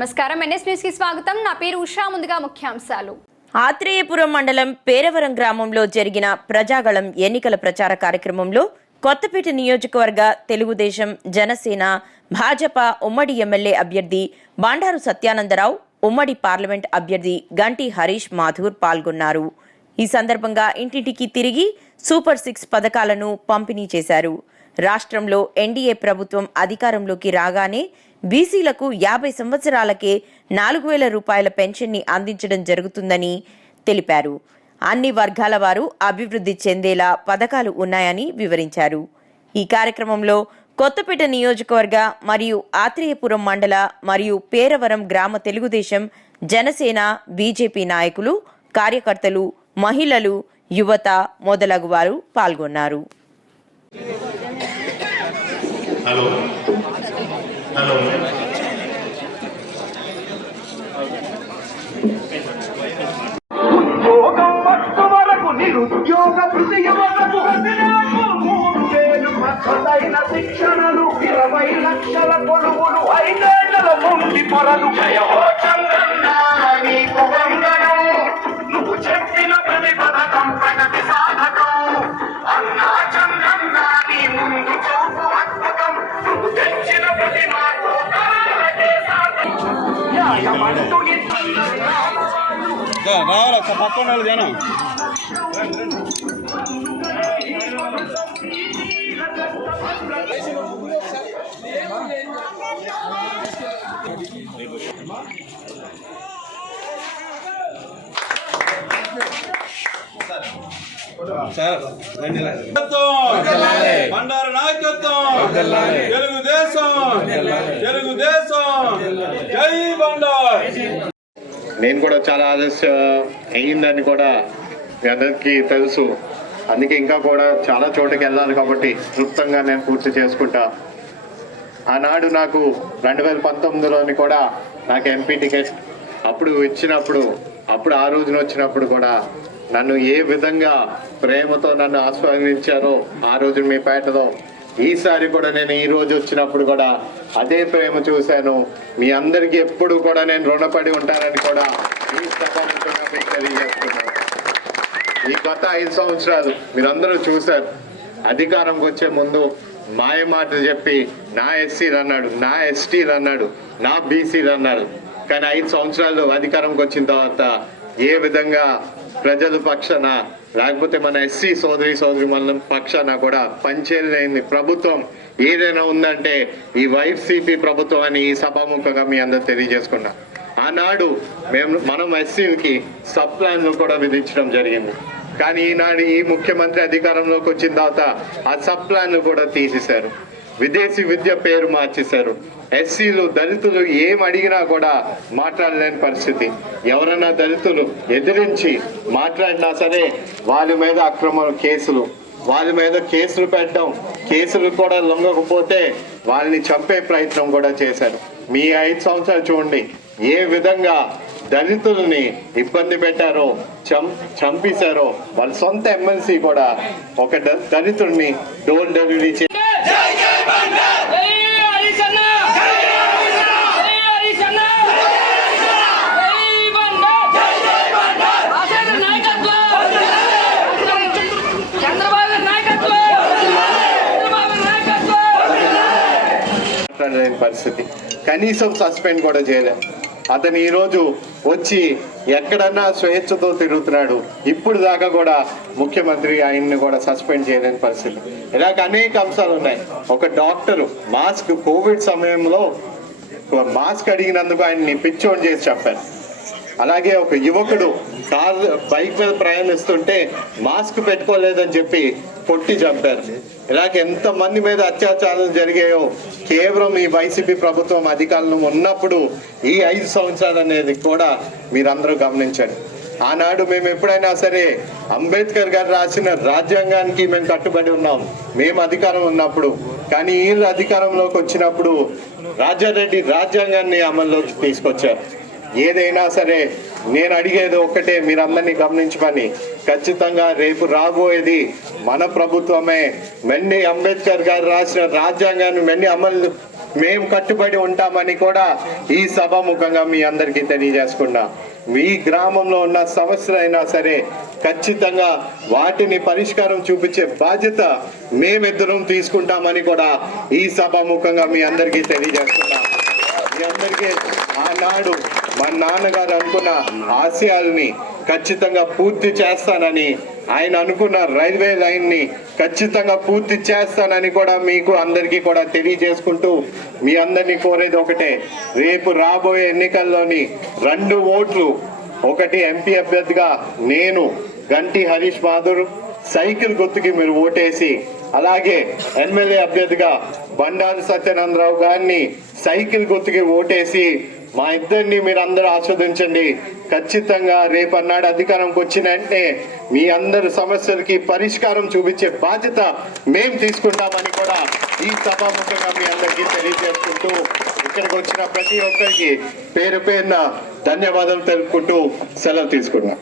నమస్కారం. ఎన్ఎస్ న్యూస్కి స్వాగతం. నా పేరు ఉషా. ముందుగా ముఖ్యాంశాలు. ఆత్రేయపురం మండలం పేరవరం గ్రామంలో జరిగిన ప్రజాగళం ఎన్నికల ప్రచార కార్యక్రమంలో కొత్తపేట నియోజకవర్గ తెలుగుదేశం జనసేన భాజపా ఉమ్మడి ఎమ్మెల్యే అభ్యర్థి బండారు సత్యానందరావు ఉమ్మడి పార్లమెంట్ అభ్యర్థి గంటి హరీష్ మాథూర్ పాల్గొన్నారు. ఈ సందర్భంగా ఇంటింటికి తిరిగి సూపర్ సిక్స్ పథకాలను పంపిణీ చేశారు. రాష్ట్రంలో ఎన్డీఏ ప్రభుత్వం అధికారంలోకి రాగానే బీసీలకు యాభై సంవత్సరాలకే నాలుగు వేల రూపాయల పెన్షన్ని అందించడం జరుగుతుందని తెలిపారు. అన్ని వర్గాల వారు అభివృద్ధి చెందేలా పథకాలు ఉన్నాయని వివరించారు. ఈ కార్యక్రమంలో కొత్తపేట నియోజకవర్గ మరియు ఆత్రేయపురం మండల మరియు పేరవరం గ్రామ తెలుగుదేశం జనసేన బీజేపీ నాయకులు కార్యకర్తలు మహిళలు యువత మొదలగు వారు పాల్గొన్నారు. హలో హలో ఉద్యోగం పట్టు వరకు నిరుద్యోగ వృత్తి మూడు వేలు పద్ధతైన శిక్షణలు ఇరవై లక్షల కొలువులు ఐదేళ్ళ నుండి పొరలు జయ రావాలా? పక్కన వాళ్ళు జనం. సార్ బండారు నాయకత్వం. తెలుగుదేశం. తెలుగుదేశం. జై బండార్. నేను కూడా చాలా ఆలస్యం అయ్యిందని కూడా మీ అందరికీ తెలుసు. అందుకే ఇంకా కూడా చాలా చోటుకి వెళ్ళాలి కాబట్టి క్లుప్తంగా నేను పూర్తి చేసుకుంటా. ఆనాడు నాకు రెండు వేల పంతొమ్మిదిలోని కూడా నాకు ఎంపీ టికెట్ అప్పుడు ఇచ్చినప్పుడు అప్పుడు ఆ రోజున వచ్చినప్పుడు కూడా నన్ను ఏ విధంగా ప్రేమతో నన్ను ఆస్వాదించారో ఆ రోజు మీ పేటలో ఈసారి కూడా నేను ఈ రోజు వచ్చినప్పుడు కూడా అదే ప్రేమ చూశాను. మీ అందరికీ ఎప్పుడు కూడా నేను రుణపడి ఉంటానని కూడా ఈ సభాముఖంగా మీకు తెలియజేస్తున్నాను. ఈ గత ఐదు సంవత్సరాలు మీరందరూ చూశారు. అధికారంకి వచ్చే ముందు మాయ మాటలు చెప్పి నా ఎస్సీలు అన్నాడు నా ఎస్టీలు అన్నాడు నా బీసీలు అన్నాడు. కానీ ఐదు సంవత్సరాలు అధికారంకి వచ్చిన తర్వాత ఏ విధంగా ప్రజల పక్షాన లేకపోతే మన ఎస్సీ సోదరి సోదరి మన పక్షాన కూడా పనిచేయలేని ప్రభుత్వం ఏదైనా ఉందంటే ఈ వైసీపీ ప్రభుత్వం అని ఈ సభాముఖంగా మీ అందరు తెలియజేసుకున్నా. ఆనాడు మేము మనం ఎస్సీకి సబ్ ప్లాన్లు కూడా విధించడం జరిగింది. కానీ ఈనాడు ఈ ముఖ్యమంత్రి అధికారంలోకి వచ్చిన తర్వాత ఆ సబ్ ప్లాన్లు కూడా తీసేశారు. విదేశీ విద్య పేరు మార్చేశారు. ఎస్సీలు దళితులు ఏం అడిగినా కూడా మాట్లాడలేని పరిస్థితి. ఎవరైనా దళితులు ఎదిరించి మాట్లాడినా సరే వాళ్ళ మీద అక్రమ కేసులు. వాళ్ళ మీద కేసులు పెట్టడం కేసులు కూడా లొంగకపోతే వాళ్ళని చంపే ప్రయత్నం కూడా చేశారు. మీ ఐదు సంవత్సరాలు చూడండి ఏ విధంగా దళితుల్ని ఇబ్బంది పెట్టారో చం చంపేశారో వాళ్ళ సొంత ఎమ్మెల్సీ కూడా ఒక దళితుడిని డోర్ డెలివరీ చే పరిస్థితి. కనీసం సస్పెండ్ కూడా చేయలేదు అతను ఈరోజు వచ్చి ఎక్కడన్నా స్వేచ్ఛతో తిరుగుతున్నాడు. ఇప్పుడు దాకా కూడా ముఖ్యమంత్రి ఆయన్ని కూడా సస్పెండ్ చేయలేని పరిస్థితి. ఇలాగ అనేక అంశాలు ఉన్నాయి. ఒక డాక్టరు మాస్క్ కోవిడ్ సమయంలో మాస్క్ అడిగినందుకు ఆయన్ని పిచ్చోన్ చేసి చెప్పారు అలాగే ఒక యువకుడు కార్ బైక్ మీద ప్రయాణిస్తుంటే మాస్క్ పెట్టుకోలేదని చెప్పి పొట్టి చంపారు. ఇలాగ ఎంత మంది మీద అత్యాచారాలు జరిగాయో కేవలం ఈ వైసీపీ ప్రభుత్వం అధికారంలో ఉన్నప్పుడు ఈ ఐదు సంవత్సరాలు అనేది కూడా మీరందరూ గమనించండి. ఆనాడు మేము ఎప్పుడైనా సరే అంబేద్కర్ గారు రాసిన రాజ్యాంగానికి మేము కట్టుబడి ఉన్నాం. మేము అధికారం ఉన్నప్పుడు కానీ ఈ అధికారంలోకి వచ్చినప్పుడు రాజారెడ్డి రాజ్యాంగాన్ని అమల్లోకి తీసుకొచ్చారు. ఏదైనా సరే నేను అడిగేది ఒక్కటే మీరందరినీ గమనించమని. ఖచ్చితంగా రేపు రాబోయేది మన ప్రభుత్వమే. మెన్ని అంబేద్కర్ గారు రాసిన రాజ్యాంగాన్ని మెన్ని అమలు మేము కట్టుబడి ఉంటామని కూడా ఈ సభాముఖంగా మీ అందరికీ తెలియజేసుకున్నా. మీ గ్రామంలో ఉన్న సమస్యలైనా సరే ఖచ్చితంగా వాటిని పరిష్కారం చూపించే బాధ్యత మేమిద్దరం తీసుకుంటామని కూడా ఈ సభాముఖంగా మీ అందరికీ తెలియజేస్తున్నా మీ అందరికీ ఆనాడు మా నాన్నగారు అనుకున్న ఆశయాల్ని ఖచ్చితంగా పూర్తి చేస్తానని ఆయన అనుకున్న రైల్వే లైన్ని ఖచ్చితంగా పూర్తి చేస్తానని కూడా మీకు అందరికీ కూడా తెలియజేసుకుంటూ మీ అందరినీ కోరేది ఒకటే. రేపు రాబోయే ఎన్నికల్లోని రెండు ఓట్లు ఒకటి ఎంపీ అభ్యర్థిగా నేను గంటి హరీష్ మాధుర్ సైకిల్ గుర్తుకి మీరు ఓటేసి అలాగే ఎమ్మెల్యే అభ్యర్థిగా బండారు సత్యానందరావు గారిని సైకిల్ గుర్తుకి ఓటేసి మా ఇద్దరిని మీరు అందరూ ఆస్వాదించండి. ఖచ్చితంగా రేపన్నాడు అధికారంకి వచ్చిన వెంటనే మీ అందరి సమస్యలకి పరిష్కారం చూపించే బాధ్యత మేము తీసుకుంటామని కూడా ఈ సభాముఖంగా మీ అందరికీ తెలియజేసుకుంటూ ఇక్కడికి వచ్చిన ప్రతి ఒక్కరికి పేరు పేరున ధన్యవాదాలు తెలుపుకుంటూ సెలవు తీసుకున్నాం